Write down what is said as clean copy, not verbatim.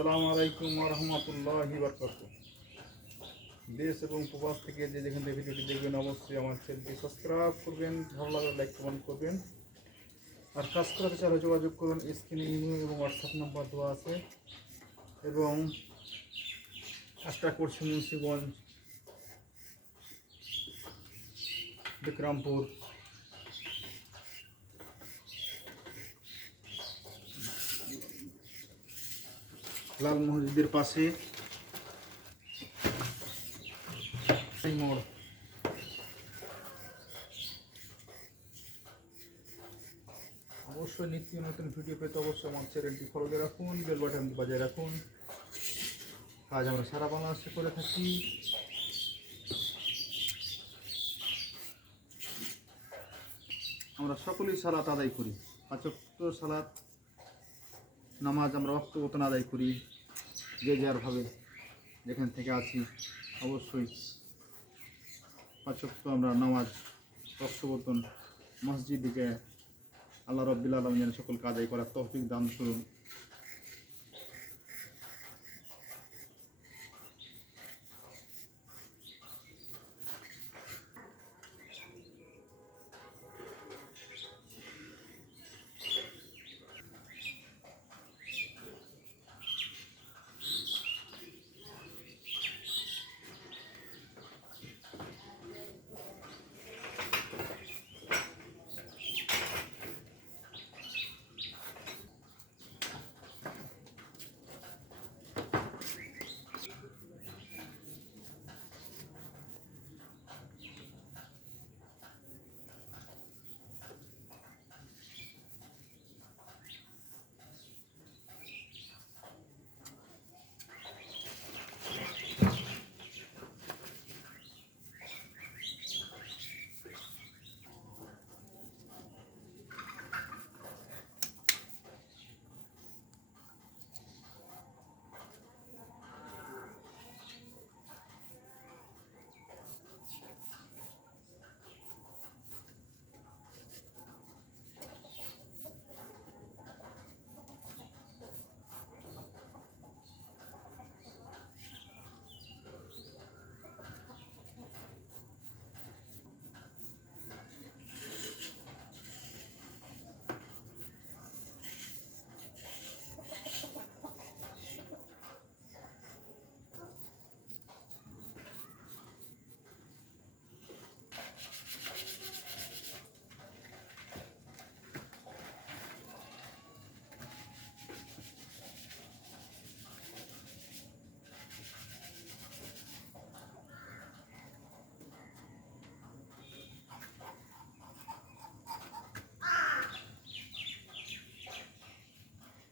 আসসালামু আলাইকুম ওয়া রাহমাতুল্লাহি ওয়া বারাকাতুহু। দেশ এবং প্রবাস থেকে যে যেখান থেকে ভিডিওটি দেখবেন অবশ্যই আমার চ্যানেলটি সাবস্ক্রাইব করবেন, ভালো লাগলে লাইক কমেন্ট করবেন। আর কাজ করাতে চাইলে যোগাযোগ করুন, স্ক্রিনে ইমেল এবং হোয়াটসঅ্যাপ নাম্বার দেওয়া আছে। এবং কাজটা করছি মুন্সিগঞ্জ, বিক্রমপুর, লাল মসজিদের পাশে এই মোড়। অবশ্যই নিত্য নতুন ভিডিও পেতে অবশ্যই আমার চ্যানেলটি ফলো দিয়ে রাখুন, বেল বাটনটি বাজিয়ে রাখুন। কাজ আমরা সারা বাংলাদেশে করে থাকি। আমরা সকলেই সালাত আদায় করি, 5 ওয়াক্ত সালাত নামাজ আমরা ওয়াক্ত আদায় করি। যে যারভাবে যেখান থেকে আছি অবশ্যই 5 ওয়াক্ত আমরা নামাজ ওয়াক্ত মসজিদ দিকে আল্লাহ রাব্বুল আলামিন সকলকে আদায় করার তৌফিক দান করুন।